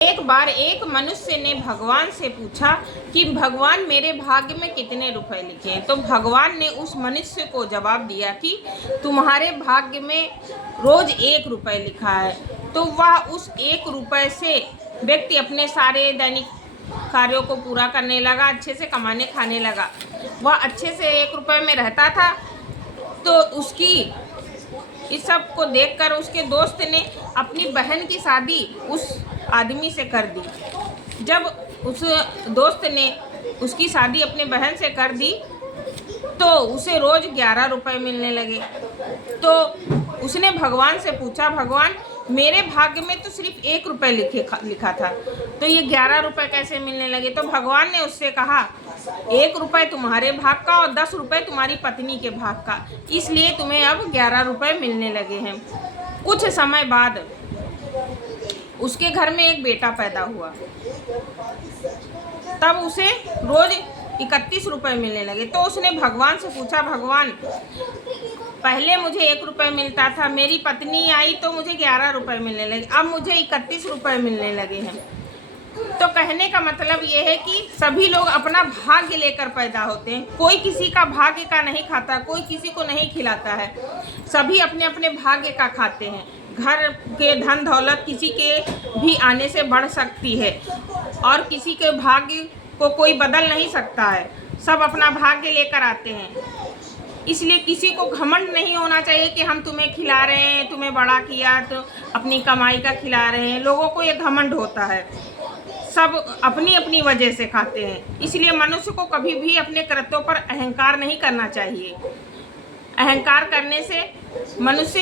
एक बार एक मनुष्य ने भगवान से पूछा कि भगवान मेरे भाग्य में कितने रुपए लिखे हैं। तो भगवान ने उस मनुष्य को जवाब दिया कि तुम्हारे भाग्य में रोज 1 रुपए लिखा है। तो वह उस 1 रुपए से व्यक्ति अपने सारे दैनिक कार्यों को पूरा करने लगा, अच्छे से कमाने खाने लगा। वह अच्छे से 1 रुपए में रहता था। तो उसकी इस सब को देखकर उसके दोस्त ने अपनी बहन की शादी उस आदमी से कर दी। जब उस दोस्त ने उसकी शादी अपने बहन से कर दी तो उसे रोज 11 रुपए मिलने लगे। तो उसने भगवान से पूछा, भगवान मेरे भाग्य में तो सिर्फ 1 रुपए लिखा था, तो ये 11 रुपए कैसे मिलने लगे। तो भगवान ने उससे कहा 1 रुपए तुम्हारे भाग का और 10 रुपए तुम्हारी पत्नी के भाग का, इसलिए तुम्हें अब 11 रुपए मिलने लगे हैं। कुछ समय बाद उसके घर में एक बेटा पैदा हुआ। तब उसे रोज 31 रुपए मिलने लगे। तो उसने भगवान से पूछा, भगवान पहले मुझे 1 रुपए मिलता था, मेरी पत्नी आई तो मुझे 11 रुपए मिलने लगे, अब मुझे 31 रुपए मिलने लगे हैं। तो कहने का मतलब ये है कि सभी लोग अपना भाग्य लेकर पैदा होते हैं। कोई किसी का भाग्य का नहीं खाता, कोई किसी को नहीं खिलाता है। सभी अपने अपने भाग्य का खाते हैं। घर के धन दौलत किसी के भी आने से बढ़ सकती है और किसी के भाग्य को कोई बदल नहीं सकता है। सब अपना भाग्य लेकर आते हैं। इसलिए किसी को घमंड नहीं होना चाहिए कि हम तुम्हें खिला रहे हैं, तुम्हें बड़ा किया तो अपनी कमाई का खिला रहे हैं। लोगों को ये घमंड होता है। सब अपनी अपनी वजह से खाते हैं। इसलिए मनुष्य को कभी भी अपने कृत्यों पर अहंकार नहीं करना चाहिए। अहंकार करने से मनुष्य